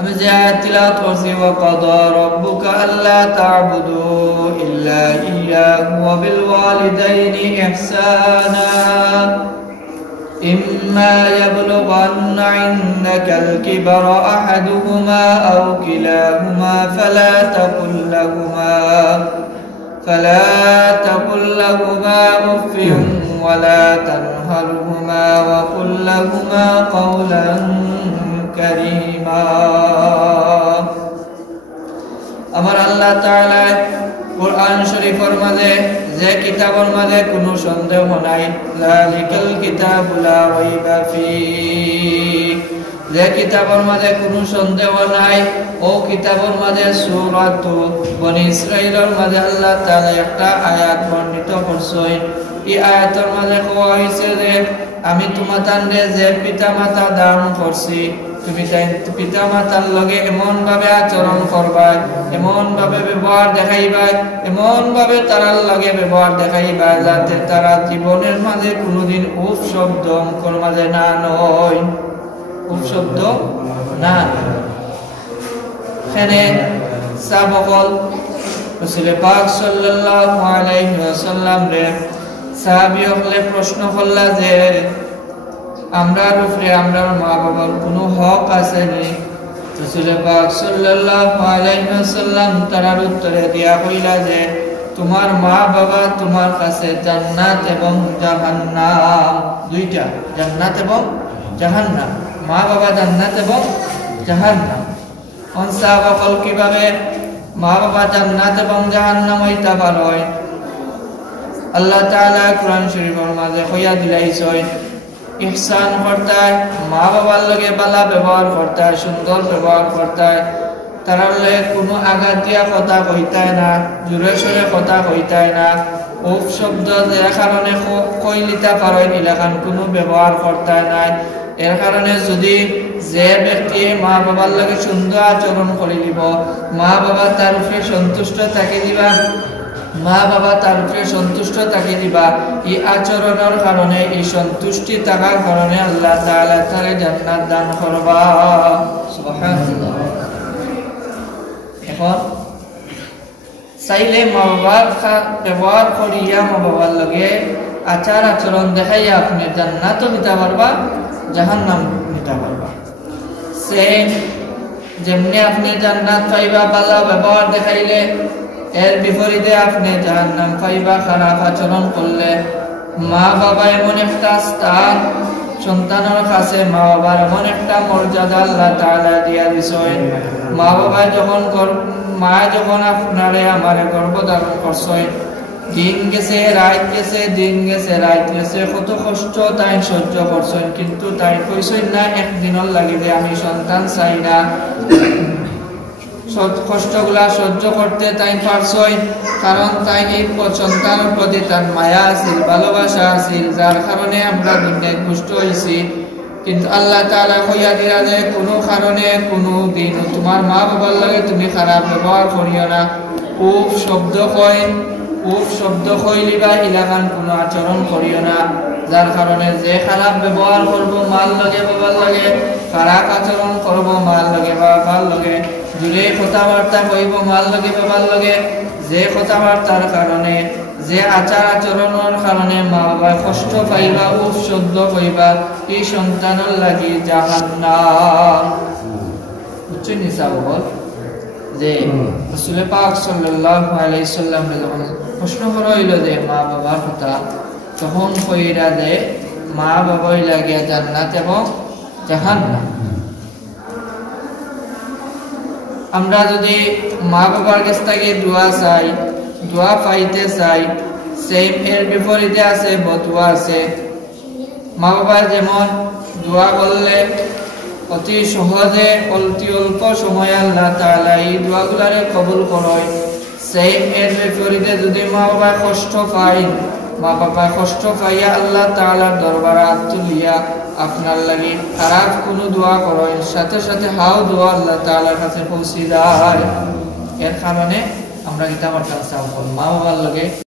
আমি যে আয়াত তিলাওয়াত করছি, ওয়া কাদা রাব্বুকা আল্লা তা'বুদু ইল্লা ইয়্যাহু ওয়া বিল ওয়ালিদাইনি ইহসানা ইম্মা ইয়াবলুগান্না ইনদাকাল কিবারা আহাদুহুমা আও কিলাহুমা فلا تقل لهما أف ولا تنهرهما وقل لهما قولا كريما। আমার আল্লাহ তাআলা কুরআন শরীফের মাঝে যে কিতাবের মাঝে কোনো সন্দেহ নাই, যালিকাল কিতাবু লা রাইবা ফীহ, যে কিতাবের মাঝে কোনো সন্দেহ নাই, ও কিতাবের মাঝে সূরাত বনী ইসরাঈলের মাঝে আল্লাহ তাআলা একটা আয়াত বর্ণিত করছেন। এই আয়াতের মাঝে কোয়া হয়েছে যে আমি তোমাদের যে পিতামাতা দান করছি, তুমি পিতামাতার লগে এমন ভাবে আচরণ করবা, এমন ভাবে ব্যবহার দেখাইবা, এমন ভাবে তারার লগে ব্যবহার দেখাইবা যাতে তারা জীবনের মাঝে কোনোদিন উফ শব্দ মুখের মাঝে না নয়, উফ শব্দ না। এখানে সাহাবাগণ রাসূল পাক সাল্লাল্লাহু আলাইহি ওয়াসাল্লাম রে সাহাবীগণে প্রশ্ন করলা যে আমরার উপরে আমরার মা বাবার কোনো হক আছে নি? রাসূল পাক সাল্লাল্লাহু আলাইহি ওয়াসাল্লাম তার উত্তরে দিয়া কইলা যে তোমার মা বাবা তোমার কাছে জান্নাত এবং জাহান্নাম, দুইটা, জান্নাত এবং জাহান্নাম, মা বাবা জান্নাত এবং জাহান্নাম। সাহাবাগণ কিভাবে মা বাবা জান্নাত এবং জাহান্নাম হইতে পারে? আল্লাহ তাআলা কোরআন শরীফের মাঝে কইয়া দিলাইছেন ইহসান করতে, মা বাবার লগে ভালো ব্যবহার করতে, সুন্দর ব্যবহার করতে, তার লগে কোনো আঘাত দিয়া কথা কইতে না, জোরে সোরে কথা কইতে না, উফ শব্দ যে কারণে কইলিতে পারেন এলাকান কোনো ব্যবহার করতে নাই। এর কারণে যদি যে ব্যক্তি মা বাবার লগে সুন্দর আচরণ করে দিব, মা বাবা তার উপরে সন্তুষ্ট থাকে দিবা, মা বাবা তার উপরে সন্তুষ্ট থাকে দিবা, এই আচরণের কারণে, এই সন্তুষ্টি থাকার কারণে আল্লাহ তাআলা তারে জান্নাত দান করবা। সুবহানাল্লাহ। এখন চাইলে মা বাবার ব্যবহার করিয়া মা বাবার লগে আচার আচরণ দেখাইয়া আপনি জান্নাতও নিতে পারবা, জাহান্নাম নিতে পারবা। সেম যেমনি আপনি জান্নাত পাইবা ভালো ব্যবহার দেখাইলে, এর বিপরীতে আপনি জাহান্নাম পাইবা খারাপ আচরণ করলে। মা বাবা এমন একটা স্থান সন্তানের কাছে, মা বাবার এমন একটা মর্যাদা আল্লাহ তাআলা দিয়া দিছেন। মা বাবা যখন মা যখন আপনারে আমারে গর্ভধারণ করছেন, দিন গেছে রাত গেছে, দিন গেছে রাত গেছে, কত কষ্ট তাই সহ্য করছেন, কিন্তু তাই কইছেন না একদিনের লাগে যে আমি সন্তান চাই না। কষ্টগুলা সহ্য করতে তাই পারছেন, কারণ তাই এই সন্তানের প্রতি তার মায়া আছিল, ভালোবাসা আছিল, যার কারণে আমরা দুনিয়ায় পুষ্ট হয়েছি। কিন্তু আল্লাহ তাআলা কইয়া দিলা যে কোনো কারণে কোনো দিন তোমার মা বাবার লাগে তুমি খারাপ ব্যবহার করিও না, উফ শব্দ কয়, উফ শব্দ কইলিবা ইলাকান কোনো আচরণ করিও না। যার কারণে যে খারাপ ব্যবহার করবো মাল লগে বাবার লাগে, খারাপ আচরণ করবো মাল লগে বাবার লগে, দূরে কথাবার্তা কইব মাল লগে বাবার লগে, যে কথাবার্তার কারণে, যে আচার আচরণের কারণে মা বাবা কষ্ট পাইবা, উফ শব্দ কইবা, এই সন্তানের লাগি জাহান্নাম। বুঝছেন নিসাবল যে রাসূল পাক সাল্লাল্লাহু আলাইহি সাল্লাম যখন প্রশ্ন করা হইল যে মা বাবার কথা, তখন কইরা যে মা বাবাই লাগে জান্নাত এবং জাহান্নাম। আমরা যদি মা বাবার কাছ থেকে দোয়া চাই, দোয়া পাইতে চাই, সেম এর বিপরীতে আছে বদুয়া আছে। মা বাবা যেমন দোয়া করলে অতি সহজে অতি অল্প সময়ে আল্লাহ তাআলা এই দোয়াগুলারে কবুল করে, সেম এর বিপরীতে যদি মা বাবা কষ্ট পায়, মা বাবা কষ্ট পাইয়া আল্লাহ তাআলার দরবারে হাত তুলিয়া আপনার লাগি খারাপ কোনো দোয়া করেন, সাথে সাথে হাও দোয়া আল্লাহ তাআলার কাছে পৌঁছে যায়। এর কারণে আমরা কিতাব মা বাবার লগে